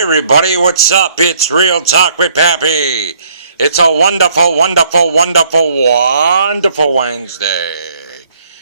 everybody, what's up? It's Real Talk with Pappy. It's a wonderful, wonderful, wonderful, wonderful Wednesday.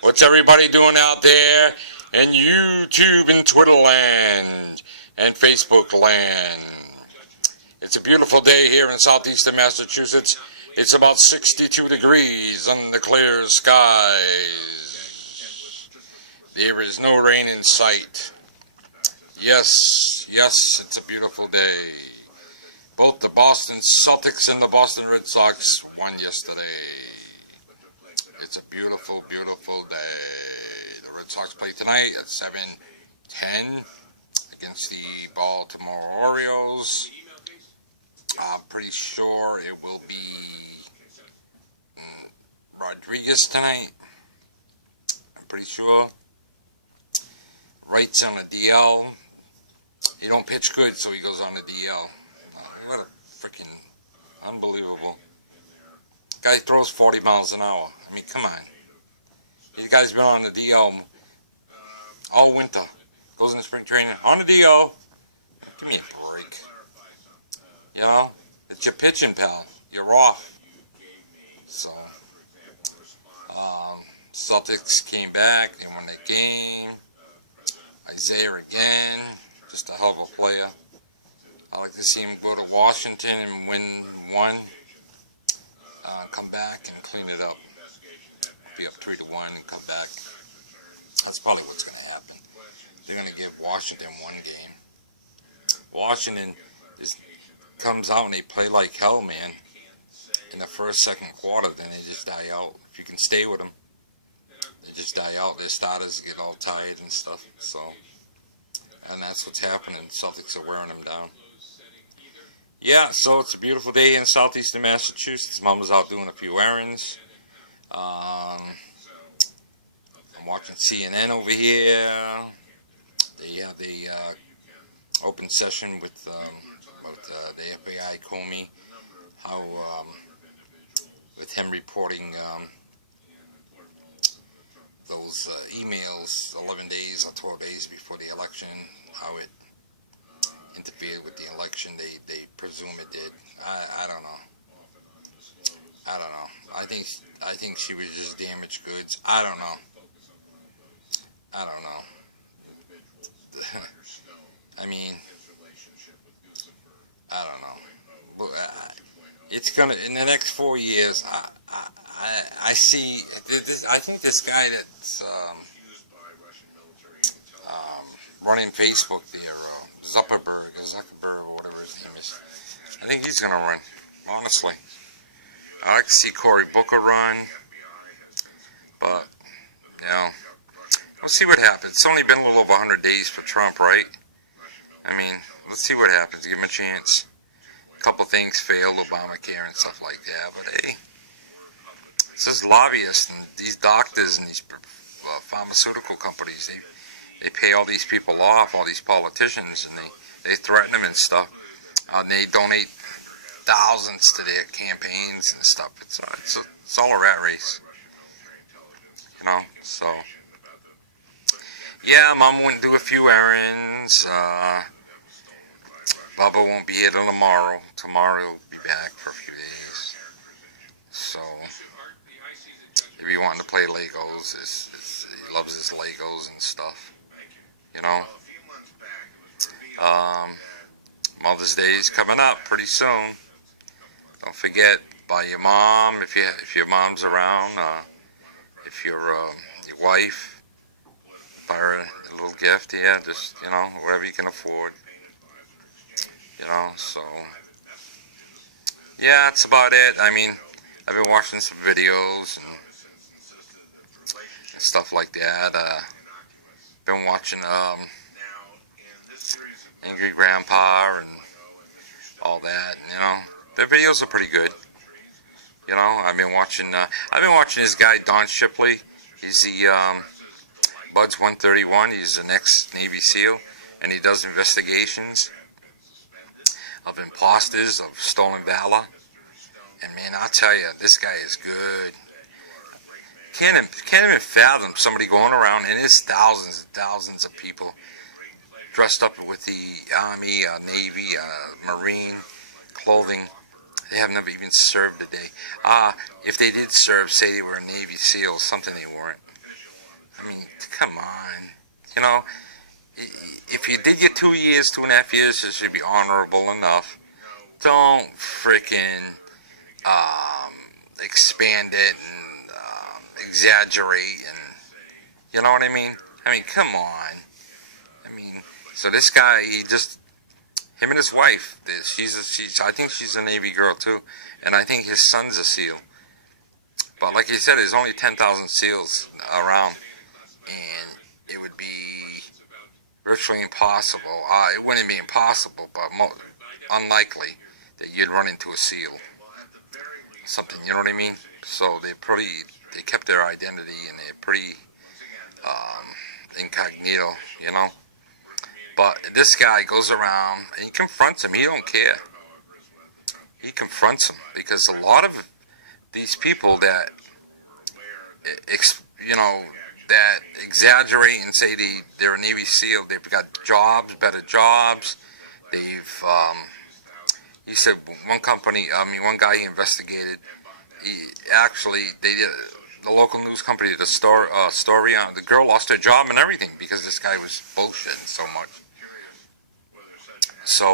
What's everybody doing out there in YouTube and Twitter land and Facebook land? It's a beautiful day here in southeastern Massachusetts. It's about 62 degrees under the clear skies. There is no rain in sight. Yes, it's a beautiful day. Both the Boston Celtics and the Boston Red Sox won yesterday. It's a beautiful, beautiful day. The Red Sox play tonight at 7:10 against the Baltimore Orioles. I'm pretty sure it will be Rodriguez tonight. I'm pretty sure. Wright's on a DL. He don't pitch good, so he goes on a DL. What a freaking unbelievable. Guy throws 40 miles an hour. I mean, come on. The guy's been on the DL all winter. Goes in spring training on the DL. Give me a break. You know, it's your pitching, pal. You're off. So, Celtics came back. They won the game. Isaiah again, just a hell of a player. I like to see him go to Washington and win one. Come back and clean it up. Be up 3-1 and come back. That's probably what's going to happen. They're going to give Washington one game. Washington comes out and they play like hell, man. In the first, second quarter, then they just die out. If you can stay with them, they just die out. Their starters get all tired and stuff. So, and that's what's happening. Celtics are wearing them down. Yeah, so it's a beautiful day in southeastern Massachusetts. Mama's out doing a few errands. I'm watching CNN over here. They have the open session with the FBI Comey. How with him reporting those emails 11 days or 12 days before the election, how it interfered with the election. They presume it did. I don't know. I think she was just damaged goods. I don't know. I mean, I don't know. But, it's gonna, in the next 4 years, I see. I think this guy that's running Facebook there, Zuckerberg, or whatever his name is. I think he's gonna run. Honestly, I like to see Cory Booker run, but we'll see what happens. It's only been a little over 100 days for Trump, right? I mean, let's see what happens. Give him a chance. A couple things failed, Obamacare and stuff like that, but hey, it's just lobbyists and these doctors and these pharmaceutical companies. They pay all these people off, all these politicians, and they threaten them and stuff. They donate thousands to their campaigns and stuff. It's all a rat race, you know. So yeah, Mom went to do a few errands. Bubba won't be here till tomorrow. Tomorrow he'll be back for a few days. So if he wanted to play Legos, he loves his Legos and stuff. You know. Mother's Day is coming up pretty soon. Don't forget, buy your mom if your mom's around. If your wife, buy her a little gift. Yeah, just whatever you can afford. So yeah, that's about it. I mean, I've been watching some videos and stuff like that. Been watching Angry Grandpa and all that. Their videos are pretty good. I've been watching this guy Don Shipley. He's the Buds 131. He's an ex-Navy SEAL, and he does investigations of imposters, of stolen valor. And man, I'll tell you, this guy is good. Can't even fathom somebody going around, and there's thousands and thousands of people dressed up with the Army, Navy, Marine clothing. They have never even served a day. If they did serve, say they were a Navy SEAL, something they weren't. I mean, come on. You know, if you did your 2 years, 2.5 years, it should be honorable enough. Don't frickin' expand it and exaggerate, and you know what I mean? I mean, come on. I mean, so this guy, him and his wife, I think she's a Navy girl too, and I think his son's a SEAL. But like he said, there's only 10,000 SEALs around, and it would be virtually impossible. It wouldn't be impossible, but unlikely that you'd run into a SEAL. Something, you know what I mean? So they kept their identity, and they're pretty incognito, you know? But this guy goes around and he confronts him. He don't care. He confronts him because a lot of these people that, that exaggerate and say they're a Navy SEAL, they've got jobs, better jobs. He said one guy he investigated, they did, the local news company did a story on the girl lost her job and everything because this guy was bullshitting so much. So,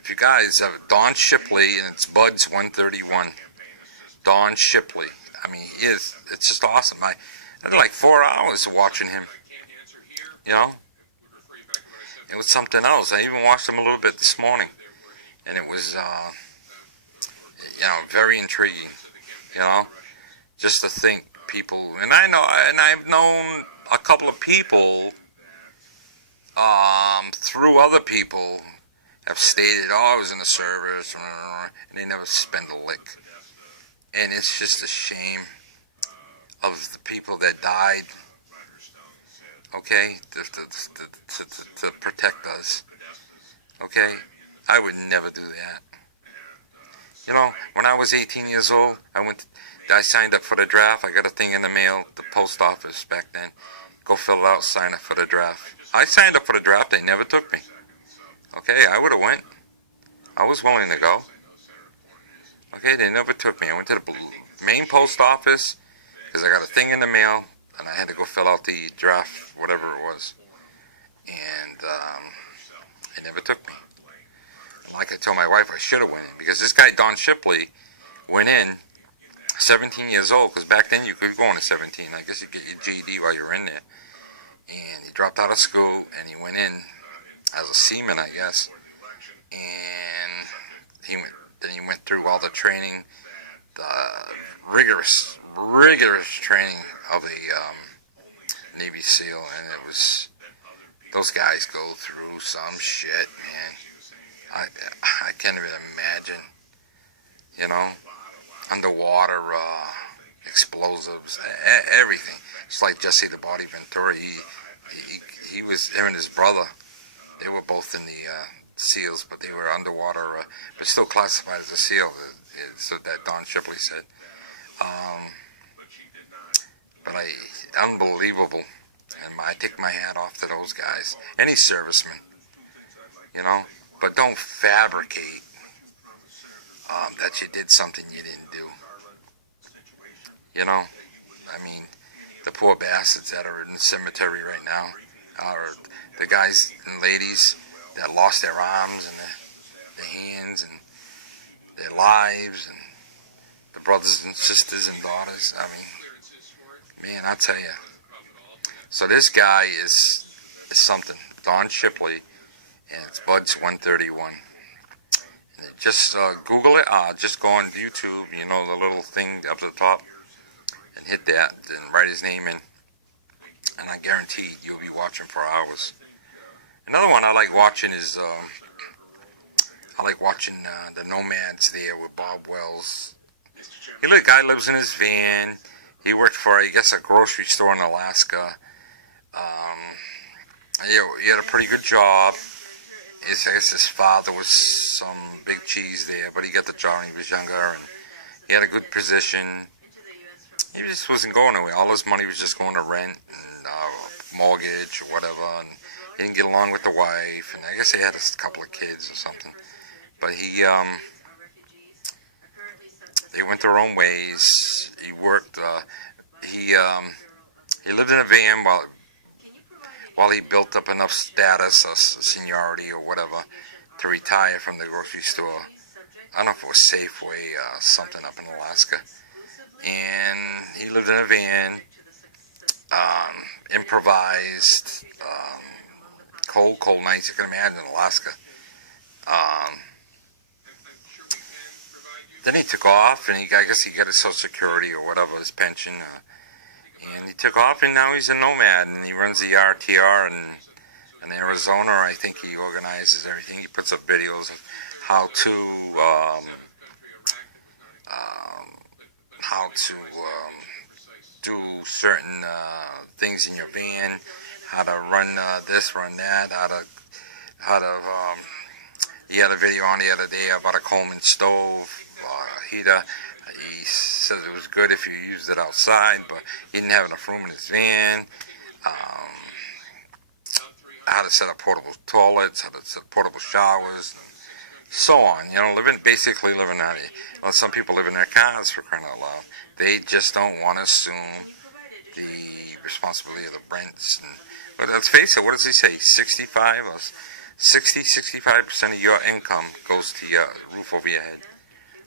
if you guys have Don Shipley, and it's Buds 131, Don Shipley, I mean, it's just awesome. I had like 4 hours watching him, you know? It was something else. I even watched him a little bit this morning, and it was, very intriguing, you know? Just to think people, and I've known a couple of people, through other people, have stated, I was in the service, and they never spent a lick. And it's just a shame of the people that died, okay, to protect us, okay? I would never do that. You know, when I was 18 years old, I signed up for the draft. I got a thing in the mail, the post office back then. Go fill it out, sign up for the draft. I signed up for the draft, they never took me. Okay, I would have went. I was willing to go. Okay, they never took me. I went to the main post office because I got a thing in the mail, and I had to go fill out the draft, whatever it was. And they never took me. Like I told my wife, I should have went in because this guy, Don Shipley, went in 17 years old, because back then you could go on at 17. I guess you get your GED while you're in there. And he dropped out of school, and he went in as a seaman, I guess. And he went through all the training, the rigorous training of the Navy SEAL, and it was, those guys go through some shit, man. I can't even imagine, you know, underwater explosives, everything. It's like Jesse the Body Ventura. He was there, and his brother, they were both in the SEALs, but they were underwater, but still classified as a SEAL. So that Don Shipley said. But unbelievable. And I take my hat off to those guys. Any serviceman, you know. But don't fabricate that you did something you didn't do. You know, I mean, the poor bastards that are in the cemetery right now are the guys and ladies that lost their arms and their hands and their lives, and the brothers and sisters and daughters. I mean, man, I tell you. So this guy is something. Don Shipley, and it's Buds 131. And just Google it. Just go on YouTube, you know, the little thing up at the top, and hit that, and write his name in. And I guarantee you'll be watching for hours. Another one I like watching is, the Nomads there with Bob Wells. The guy lives in his van. He worked for, I guess, a grocery store in Alaska. He had a pretty good job. I guess his father was some big cheese there, but he got the job when he was younger, and he had a good position. He just wasn't going away. All his money was just going to rent and mortgage or whatever, and He didn't get along with the wife, and I guess they had a couple of kids or something. But they went their own ways. He worked. He lived in a van while he built up enough status, seniority or whatever, to retire from the grocery store. I don't know if it was Safeway, something up in Alaska. And he lived in a van, improvised, cold nights. You can imagine Alaska. Then he took off, and I guess he got his Social Security or whatever, his pension. And he took off, and now he's a nomad, and he runs the RTR in Arizona. I think he organizes everything. He puts up videos of how to do certain things in your van, how to run this, run that, he had a video on the other day about a Coleman stove heater. He said it was good if you used it outside, but he didn't have enough room in his van. How to set up portable toilets, how to set up portable showers, and so on. You know, basically living out of it. Well, some people live in their cars, for crying out loud. They just don't want to assume the responsibility of the rents. But let's face it, what does he say? 65% of your income goes to your roof over your head.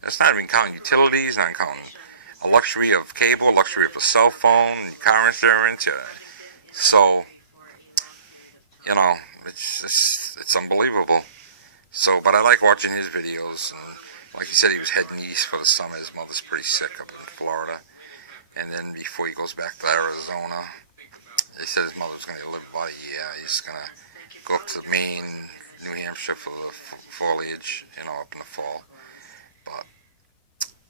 That's not even counting utilities, not counting a luxury of cable, luxury of a cell phone, car insurance. So, you know, it's unbelievable. So, but I like watching his videos. And like he said, he was heading east for the summer. His mother's pretty sick up in Florida. And then before he goes back to Arizona, he said his mother's going to live about a year. He's going to go up to Maine, New Hampshire for the foliage, you know, up in the fall. But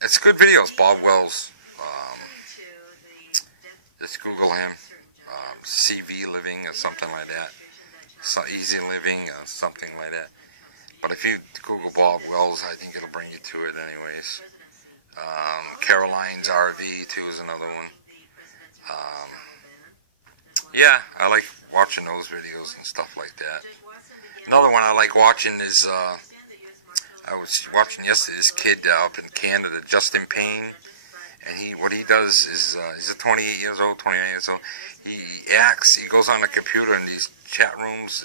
it's good videos. Bob Wells. Just Google him. CV Living or something like that. So Easy Living or something like that. But if you Google Bob Wells, I think it'll bring you to it anyways. Caroline's RV too is another one. Yeah, I like watching those videos and stuff like that. Another one I like watching is, I was watching yesterday this kid up in Canada, Justin Payne, and what he does is, he's 28 years old, 29 years old. He goes on the computer in these chat rooms,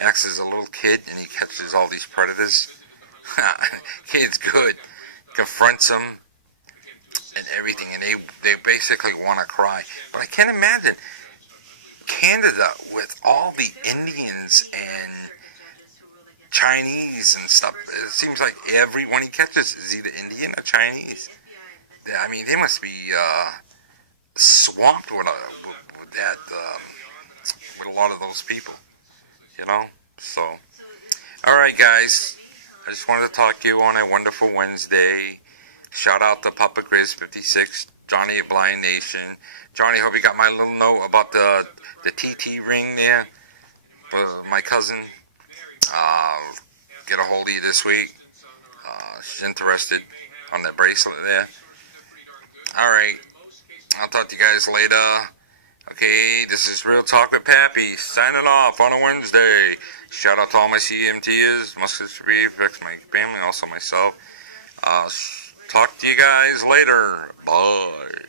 acts as a little kid, and he catches all these predators. Kid's good, confronts them and everything, and they basically want to cry. But I can't imagine Canada with all the Indians and Chinese and stuff. It seems like everyone he catches is either Indian or Chinese. I mean, they must be swamped with a lot of those people, you know. So, all right, guys. I just wanted to talk to you on a wonderful Wednesday. Shout out to Papa Chris 56, Johnny of Blind Nation. Johnny, hope you got my little note about the TT ring there for my cousin. Get a hold of you this week. She's interested on that bracelet there. Alright, I'll talk to you guys later. Okay, this is Real Talk with Pappy, signing off on a Wednesday. Shout out to all my CMTers, Muscular Effects, my family, also myself. Talk to you guys later. Bye.